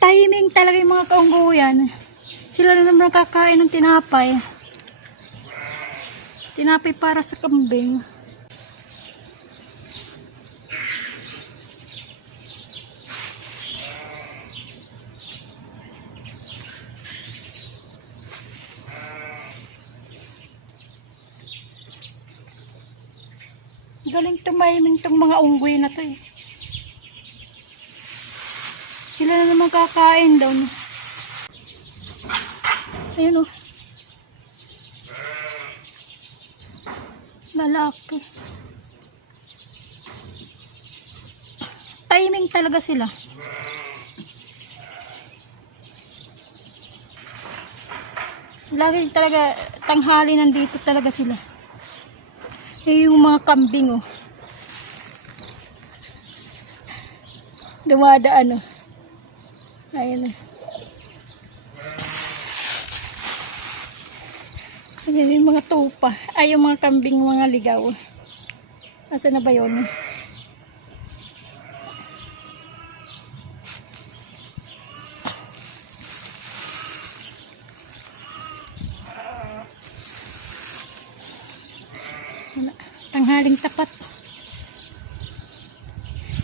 Timing talaga yung mga kaungguyan. Sila na naman nakakain ng tinapay. Tinapay para sa kambing. Galing tumiming tong mga unggoy na to eh. Sila na naman kakain daw. Ayun o. Lalaki. Timing talaga sila. Lagi talaga tanghali nandito talaga sila. Yung mga kambing oh. Dumadaan oh. Ayun. Ayan yung mga tupa. Ay yung mga kambing, mga ligaw. Asa na ba yun? Tanghaling tapat.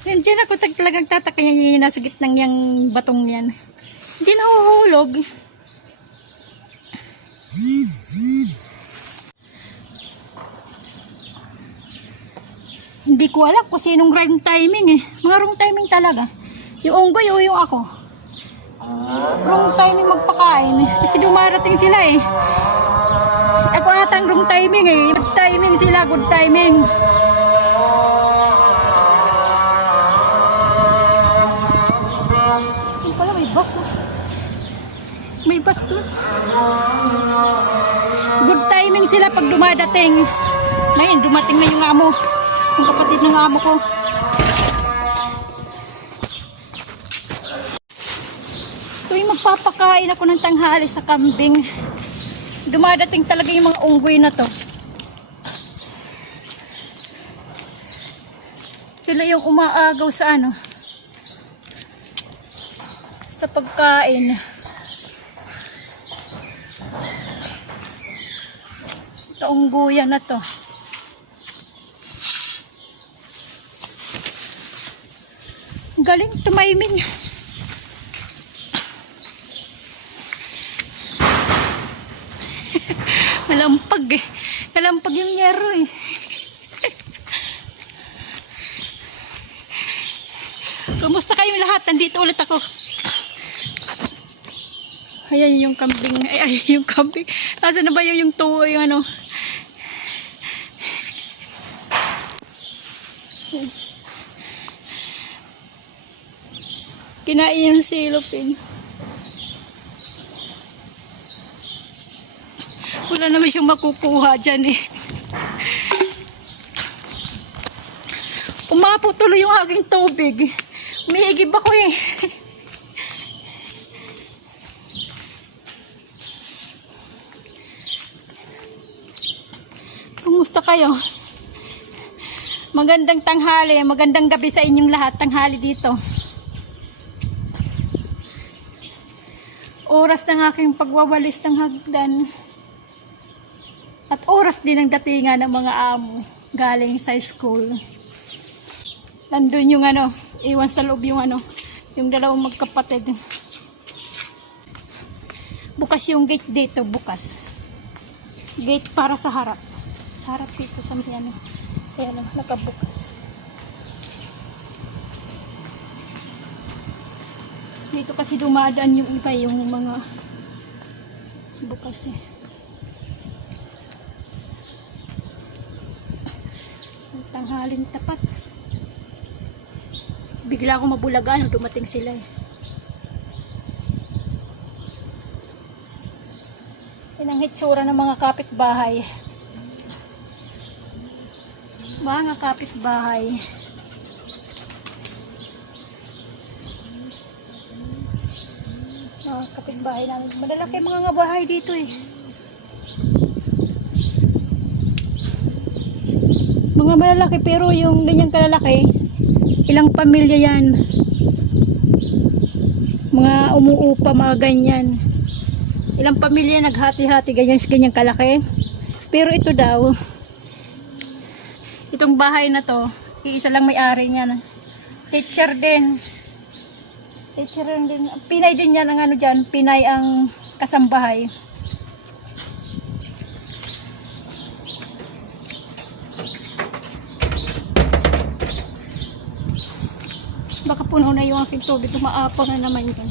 Yan dyan ako talagang tataka yung nasa gitnang yung batong yan. Hindi nahuhulog. Hindi ko alam kung sinong wrong timing eh. Mga wrong timing talaga. Yung unggoy o yung ako. Wrong timing magpakain. Kasi dumarating sila eh. Ako atang wrong timing eh. Good timing sila, good timing. May bus oh. May bus doon. Good timing sila pag dumadating. Ngayon dumating na yung amo. Yung kapatid ng amo ko. Tuwing magpapakain ako ng tanghali sa kambing, dumadating talaga yung mga unggoy na to. Sila yung umaagaw sa ano, sa pagkain. Unggoyan na to. Galing tumiming. Malampag eh. Malampag yung yero eh. Kumusta kayong lahat? Nandito ulit ako. Ayan yung kambing. Ay yung kambing. Asa na ba yung tuwo yung ano? Kinain yung silopin. Wala naman siyang makukuha dyan eh. Umapo tuloy yung aking tubig. Umihigib ako eh. Kumusta kayo? Magandang tanghali, magandang gabi sa inyong lahat. Tanghali dito. Oras ng aking pagwawalis ng hagdan. At oras din ang datingan ng mga amo galing sa school. Nandun yung ano, iwan sa loob yung ano, yung dalawang magkapatid. Bukas yung gate dito, bukas. Gate para sa harap. Sa harap dito sa may ano. Ayan, nakabukas. Dito kasi dumadaan yung iba, yung mga bukas eh. Tanghaling tapat. Bigla ako mabulagan, dumating sila eh. Yan ang hitsura ng mga kapitbahay. Mga kapitbahay. kapitbahay namin. Malalaki mga nga bahay dito eh. Mga malalaki pero yung ganyang kalalaki, ilang pamilya yan. Mga umuupa, mga ganyan. Ilang pamilya naghati-hati ganyang kalaki. Pero ito daw, itong bahay na to, iisa lang may-ari niyan. Teacher din. Teacher din. Pinay din yan ang ano dyan. Pinay ang kasambahay. Baka puno na yung aking tubig. Umaapaw na naman yun.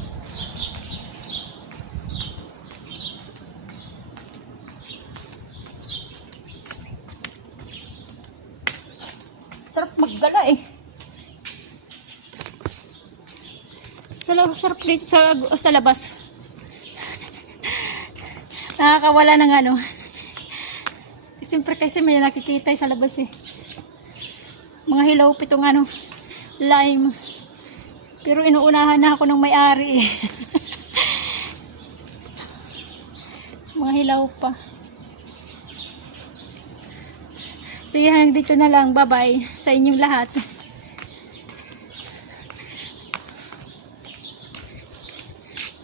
Sarap maggala eh. Sarap dito sa labas. Nakakawala ng ano. Siyempre kasi may nakikita sa labas eh. Mga hilaw pitong ano, lime. Pero inuunahan na ako ng may-ari eh. Mga hilaw pa. Sige, dito na lang. Bye-bye sa inyong lahat.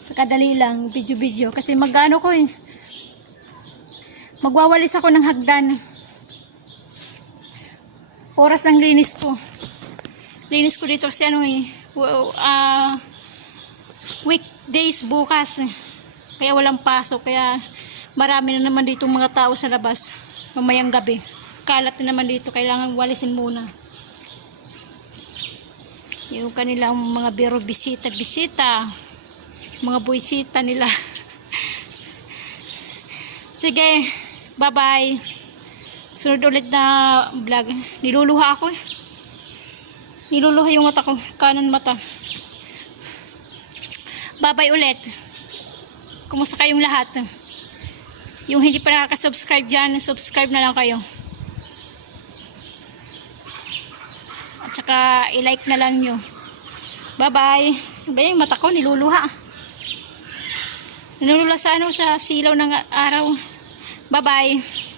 Sa kadali lang, video-video. Kasi mag-ano ko eh. Magwawalis ako ng hagdan. Oras ng linis ko. Linis ko dito kasi ano eh. Weekdays bukas. Kaya walang pasok. Kaya marami na naman dito mga tao sa labas. Mamayang gabi. Kalat na naman dito. Kailangan walisin muna. Yung kanilang mga biro bisita. Mga buwisita nila. Sige. Bye-bye. Sunod ulit na vlog. Niluluha ako eh. Niluluha yung mata ko. Kanan mata. Bye-bye ulit. Kumusta kayong lahat? Yung hindi pa nakaka-subscribe dyan, subscribe na lang kayo. At saka i-like na lang nyo. Bye-bye. Ba yung mata ko niluluha. Niluluha sa ano, sa silaw ng araw. Bye-bye.